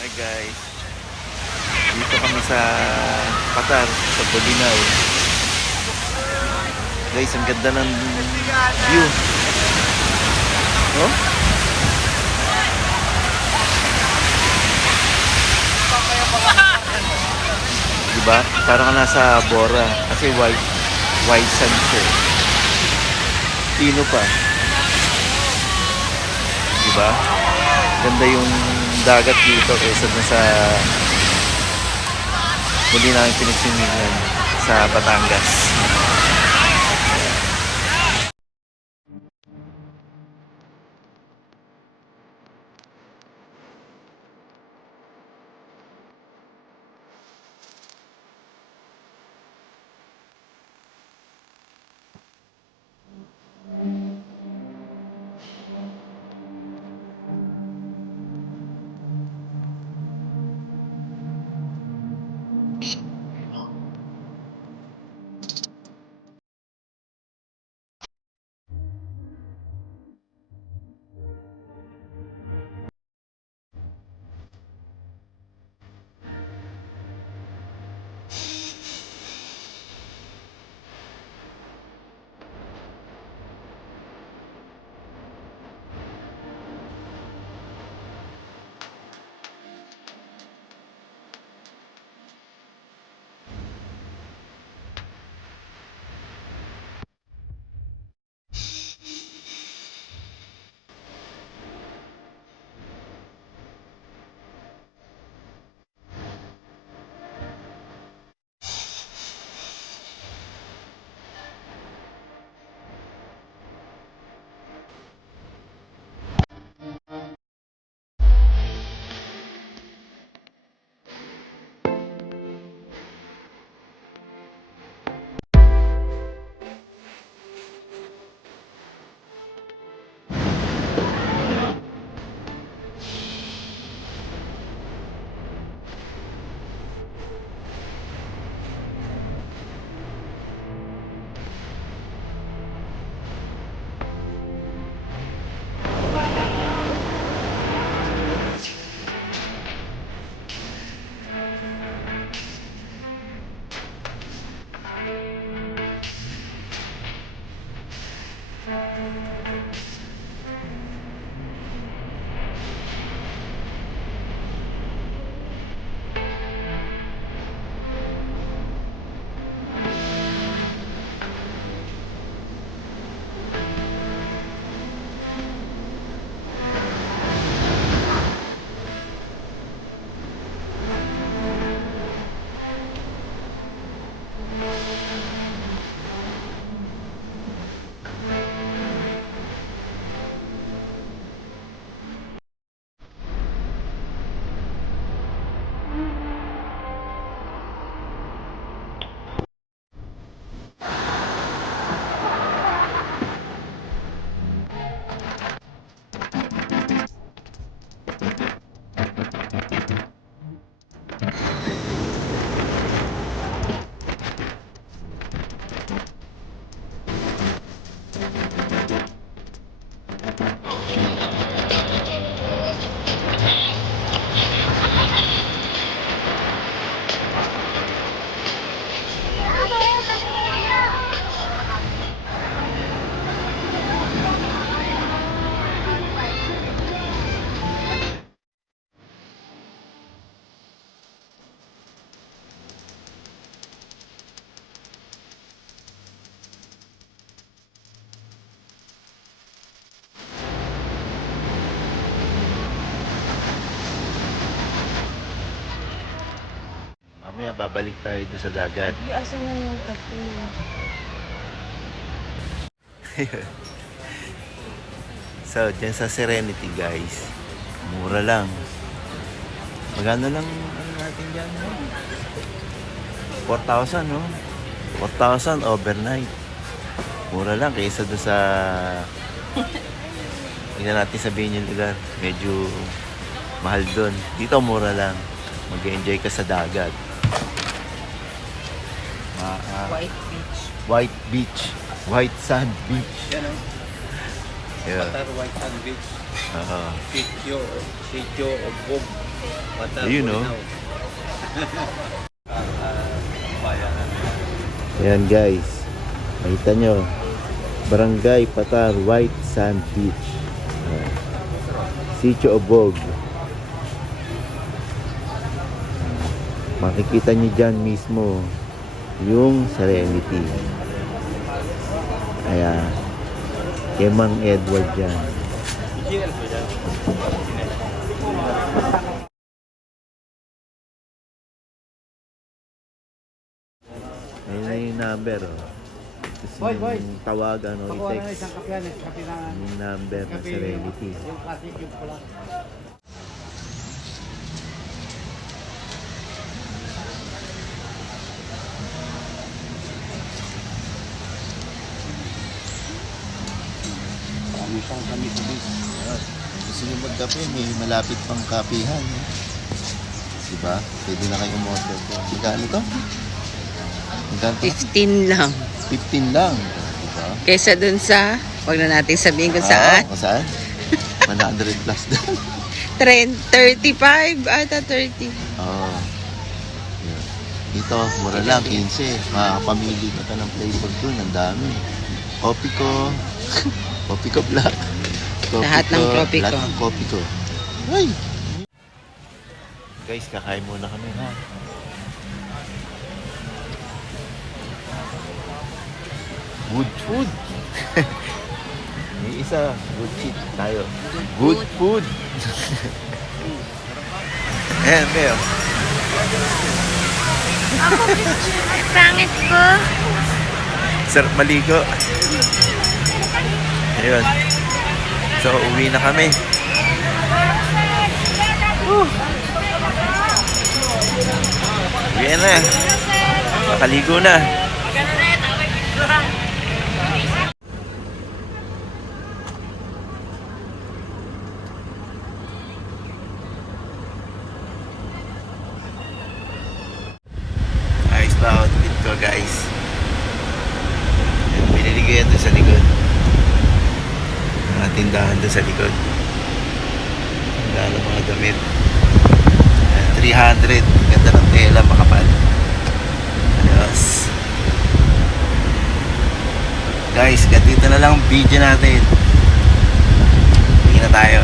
Hi guys, dito kami sa Qatar, sa Bolinao. Guys, ang ganda ng view. No? Diba? Parang ka nasa Bora kasi white sand siya. Tino pa. Diba? Ganda yung dagat dito kaysa dun sa muli namin pinagsinihan sa Batangas. Mamaya babalik tayo doon sa dagat. Asa na yung kape? So, dyan sa Serenity guys, mura lang. Magkano lang ano natin dyan? No? 4,000 no? 4,000 overnight. Mura lang kaysa doon sa hindi natin sabihin yung lugar. Medyo mahal doon. Dito mura lang. Mag-enjoy ka sa dagat. White beach. White beach. White sand beach. Yan o. Yeah. Qatar White Sand Beach. Oo. Sityo o Bob. Bata, Ayun, no? Bolinao. Ayan guys, makita nyo, Barangay Patar, White Sand Beach. Sitio Obog. Makikita nyo dyan mismo yung Serenity. Ayan. Kay Mang Edward dyan. Ayun na yung number, oh. Tapos yung tawagan, o i-text yung number ng Serenity. Ayan. Gusto nyo magkape, may malapit pang kapihan. Eh. Diba? Pwede na kayo umorder ko. Magkano to? Magkano to? 15 lang. 15 lang. Diba? Kaysa dun sa, wag na natin sabihin kung saan. Kung saan? 100 plus doon. 35 ata 30. Oo. Yan. Dito, mura lang, 15. Makakapamili ka ng flavor doon. Ang dami. Copico. Copico Black. Copico, Lahat ng Copico. Lahat ng Copico. Ay! Guys, kakain muna kami ha. Good food. May isa, good cheat tayo. Good food. Ayan, Beo. Pangit ko. Sarap maligo. Ayun. So, uwi na kami. Uwi na. Nakaligo na. Ayos ba outfit ko, guys? Binili ko yan doon sa likod. Mga tindahan doon sa likod. Tindahan ng mga damit. 300. Ganda ng tela, makapal. Ayos. Guys, ganito na lang ang video natin. Hindi na tayo.